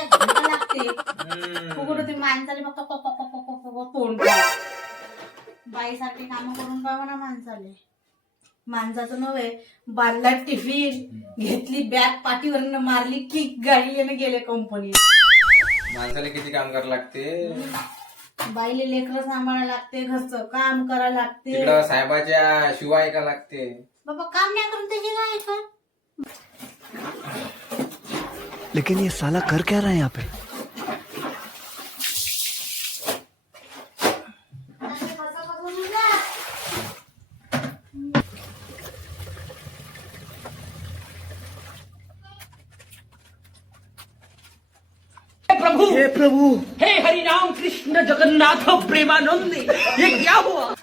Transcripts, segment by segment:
लागते. फुगड होती माणसाने फक्त तोंड बाईसारखी कामं करून पाहा ना माणसाले माणसाचं नव्हे बांधला टिफिन घेतली बॅग पाठीवर मारली की गाडी गेले कंपनी माणसाला किती काम करावं लागते? बाईले लेकरं सांभाळायला लागते घरचं काम करायला लागते. तिकडं साहेबाच्या शिवाय ऐका लागते. बाबा काम नाही करून त्याची काय का लेकिन ये साला कर क्या रहा है यहाँ पे? प्रभु! हे प्रभु! हे हरि राम कृष्ण जगन्नाथ प्रेमानंद ये क्या हुआ?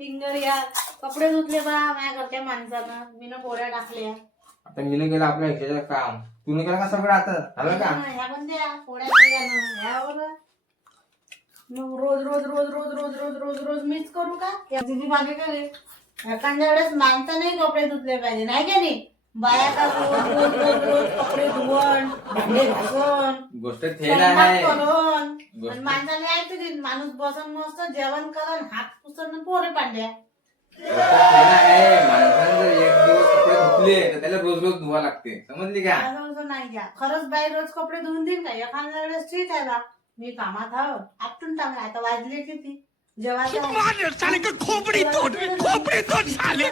फिंगर घ्या कपडे धुतले बा माझ्या घरच्या माणसानं. मी पोऱ्या टाकल्या. आता मीनं केलं आपल्या ह्याच्याचं काम. तुम्ही केलं का सगळं आता? झालं का? ह्या पण द्या पोळ्या केल्या. मग रोज रोज रोज रोज रोज रोज रोज रोज मीच करू का? या तुझी मागे करे एखाद्या वेळेस माणसं नाही कपडे धुतले पाहिजे. नाही का नाही बाया का रोज रोज रोज रोज कपडे धुवण भांडे घासून गोष्ट थे स्वयंपाक नाही करून गोष्ट- आणि माणसाला ऐकते ते माणूस बसून मस्त जेवण करून हात पुसून पोरे पाडल्या गोष्ट थे आहे. माणसाने जर एक दिवस कपडे धुतले तर त्याला रोज रोज धुवा लागते. समजली का? असं असं नाही घ्या खरंच बाई रोज कपडे धुवून देईन का? एखाद्या वेळेस ठीक आहे बा. मी कामात आहो. आपटून टाकला आता वाजले किती? जेवायचं का खोपड़ी तोड़? खोपड़ी तोड़ साले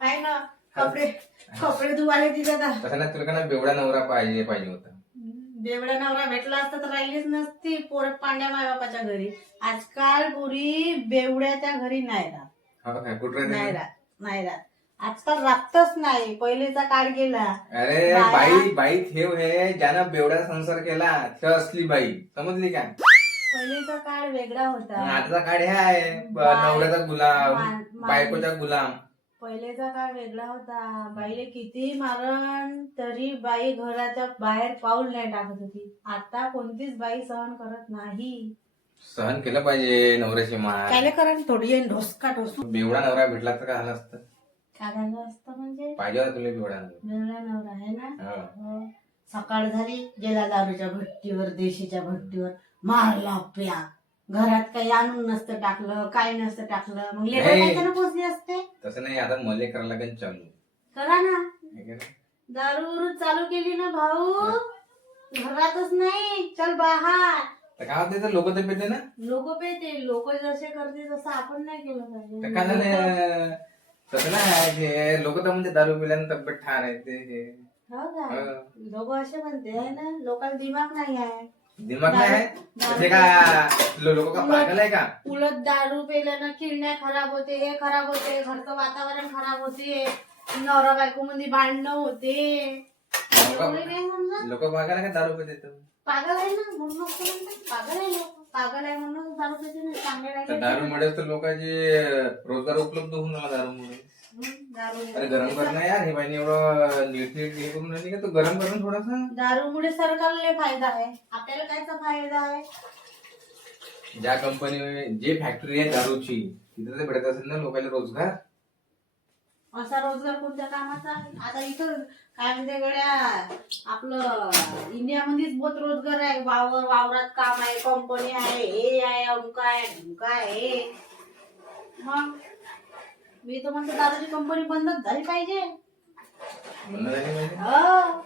आहे ना? कपडे कपडे धुवाले तिथे आता. तसं तुला का ना बेवडा नवरा पाहिजे पाहिजे होता. बेवड्या नवरा भेटला असता तर राहिलीच नसती पोरट पांड्या मायबापाच्या घरी. आजकाल पुरी बेवड्याच्या घरी नाही राहत. हो काय कुठं नाही राहते? राहत नाही राहत. आजकाल राहतच नाही पहिलेचा काळ गेला. अरे बाया- बाई बाई ठेव हे ज्यानं बेवडा संसार केला ते असली बाई. समजली का? पहिलेचा काळ वेगळा होता. आजचा काळ हे आहे ब- बाय- नवऱ्याचा गुलाम बायकोचा गुलाम. पहिलेचा काळ वेगळा होता. बाईले किती मारण तरी बाई घराच्या बाहेर पाऊल नाही टाकत होती. आता कोणतीच बाई सहन करत नाही. सहन केलं पाहिजे नवऱ्याची मान काय कारण थोडी ढोसका ढोसू. बेवडा नवरा भेटला तर काय झालं असतं? काय झालं असतं म्हणजे? पाहिजे होता तुला बेवडा नवरा आहे ना? हो. हो. सकाळ झाली गेला दारूच्या भट्टीवर देशीच्या भट्टीवर. मारला प्या. घरात काही आणून नसतं टाकलं काय नसतं टाकलं. मग लेकर नाही. काय पोचले असते? तसं नाही आता मले करायला लागेल चालू करा ना. हे? दारू उरू चालू केली ना भाऊ. घरातच नाही. चल बाहेर. तर काय होते तर लोक तर पेते ना? लोक पेते. लोक जसे करते तसं आपण नाही केलं तर काय पाहिजे झालं तसं नाही लोक तर म्हणजे दारू पिल्यानं तब्येत ठार आहे ते हे. हो का? हो. लोक असे म्हणते ना? लोकांना दिमाग नाही आहे. दिमाग नाही आहे दारू- म्हणजे का लोक का पागल आहे का उलट दारू पेल्यानं किडण्या खराब होते हे खराब होते घरचं वातावरण खराब होते नवरा बायको मध्ये भांडणं होते एवढे काय म्हणलं? लोक पागल आहे का दारू पिते तर? पागल आहे ना म्हणून म्हणतात. पागल आहे लोक पागल आहे म्हणून दारू पिते ना चांगले तर दारूमुळे तर लोकांचे रोजगार उपलब्ध होऊन राहिला दारू अरे गरम करणं यार हे बाईने एवढं नीट नीट हे करून राहिली का? तू गरम करून थोडासा. दारूमुळे सरकारला फायदा आहे. आपल्याला कायचा फायदा आहे? ज्या कंपनी जे फॅक्टरी आहे दारूची तिथे तर भेटत असेल ना लोकांना रोजगार. असा रोजगार कोणत्या कामाचा आहे? आता इथं काय म्हणते गड्या आपलं इंडियामध्येच बहुत रोजगार आहे. वावर वावरात काम आहे कंपनी आहे हे आहे अमुक आहे ढुमका आहे. हे. मग? मी तर म्हणतो दारूची कंपनी बंदच झाली पाहिजे. म्हणलं झाली हो.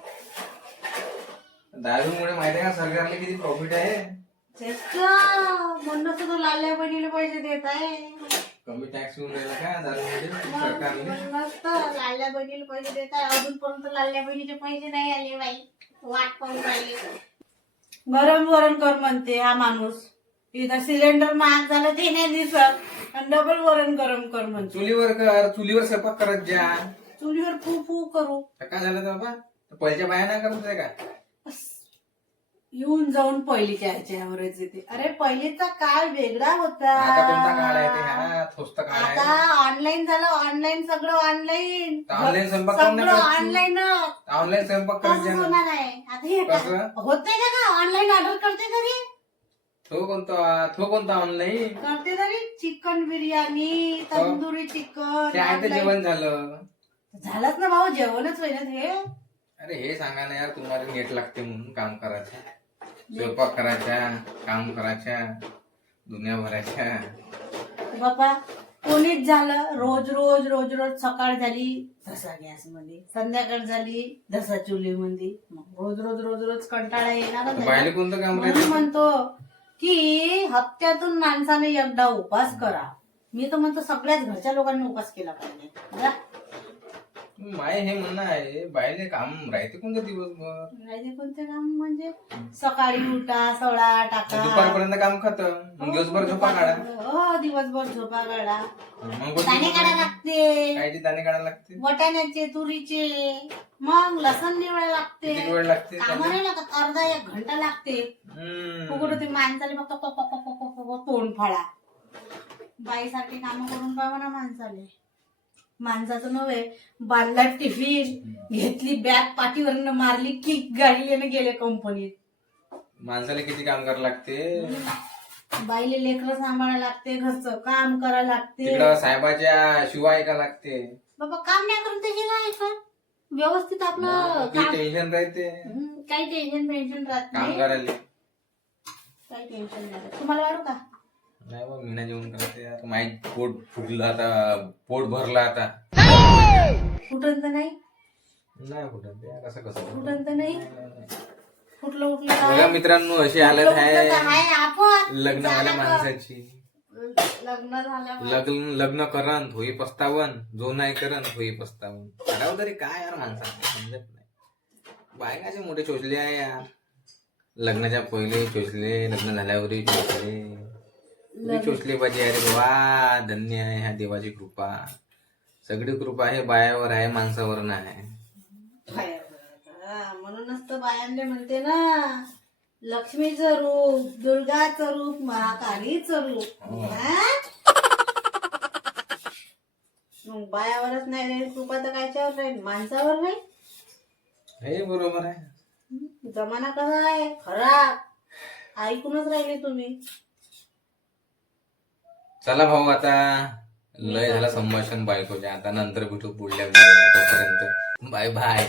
दारूमुळे माहिती आहे का सरकारला किती प्रॉफिट आहे? तेच तर. म्हणूनच तर तो लाल्या बहिणीला पैसे देत आहे. कमी टॅक्स येऊन राहिला का दारूमुळे मग सरकारने म्हणूनच तर लाल्या बहिणीला पैसे देत आहे. अजूनपर्यंत लाल्या बहिणीचे पैसे नाही आले बाई. वाट पाहून राहिली. गरम वरण कर म्हणते हा माणूस. इथं सिलेंडर महाग झालं ते नाही दिसत. आणि डबल वरण गरम कर म्हणते. चुलीवर कर चुलीवर स्वयंपाक करत जा. चुलीवर फू फू करू. काय झालं तर बाबा पहिल्या बाया नाही करत का? येऊन जाऊन पहिलीच्या ह्याच्यावरच येते अरे पहिलीचा काळ वेगळा होता. आता कोणता काळ आहे ते? हा थोस्त काळ आता आहे ऑनलाईन झालं ऑनलाईन सगळं ऑनलाईन तर online स्वयंपाक नाही सगळं करत? ऑनलाईन ऑनलाईन स्वयंपाक करत कसं होणार आहे. आता हे कसं? होते का ऑनलाईन ऑर्डर करते तरी तो कोणता? तो कोणता ऑनलाईन करते तरी चिकन बिर्याणी तंदुरी चिकन ते आहे. जेवण झालं? झालंच ना भाऊ जेवणच होईल हे अरे हे सांगा ना यार तुम्हाला नेट लागते म्हणून काम करायचं. स्वयंपाक करायच्या काम करायच्या दुनिया भरायच्या बाबा कोणीच झालं रोज रोज रोज रोज सकाळ झाली धसा गॅसमध्ये संध्याकाळ झाली धसा चुली मध्ये रोज रोज रोज रोज कंटाळा येणार कोणतं काम करायचं म्हणतो की हप्त्यातून माणसाने एकदा उपास करा. मी तर म्हणतो सगळ्याच घरच्या लोकांनी उपास केला पाहिजे. माय हे म्हणणं आहे बायले काम राहते कोणतं दिवसभर? राहिले कोणते काम? म्हणजे सकाळी उठा सळा टाका. दुपारपर्यंत काम खतम मग दिवसभर झोपा काढा. हो दिवसभर झोपा काढा. मग काढा लागते. कायची दाणे काढायला लागते? वटाण्याचे तुरीचे मग लसण निवड लागते. वेळ लागते कामं त्याला? नाही लागत अर्धा एक घंटा लागते. हम्म. फुकट होते माणसाले फक्त प- तोंड फाळा बाईसारखी कामं करून पाहा ना माणसाले. माणसाचं नव्हे बांधला टिफिन घेतली बॅग पाठीवर मारली किक गाडीने गेले कंपनीत. माणसाला किती काम करावं लागते? बाईले लेकरं सांभाळायला लागते घरचं काम करायला लागते. साहेबाच्या शिवाय का लागते. बाबा काम नाही करून त्याची काय का व्यवस्थित आपलं काम टेन्शन राहते. काही टेन्शन टेन्शन राहत नाही. करायला. काही टेन्शन नाही. तुम्हाला वाढू का? नाही बा मी नाही जेवण करते यार. माहीत पोट फुगलं आता पोट भरलं आता. कुठं तर नाही. नाही कुठं ते कसं कसं कुठं तर नाही. उठलं बघा काय मित्रांनो अशी हालत आहे. तर आहे. आपण लग्नवाल्या झालं? माणसाची. लग्न लग्न लग्न करन होई पस्तावन. जो नाही करन होई पस्तावन. करावं तरी काय यार माणसाला समजत नाही. बायकाचे मोठे चोचले आहे यार. लग्नाच्या पहिले चोचले लग्न झाल्यावरही चोचले. लई चोचले पाहिजे अरे वा धन्य आहे ह्या देवाची कृपा. सगळी कृपा हे बायावर आहे माणसावर नाही हा, म्हणूनच तर बायांले म्हणते ना लक्ष्मीचं रूप दुर्गाचं रूप महाकालीचं रूप. हा? मग बायावरच नाही राहील कृपा तर कायच्यावर राहील? माणसावर नाही? हे बरोबर आहे? जमाना कसा आहे? खराब. ऐकूनच राहिले तुम्ही. चला भाऊ आता लय झाला संभाषण बायकोच्या. आता नंतर भेटू पुढल्या तोपर्यंत. Bye bye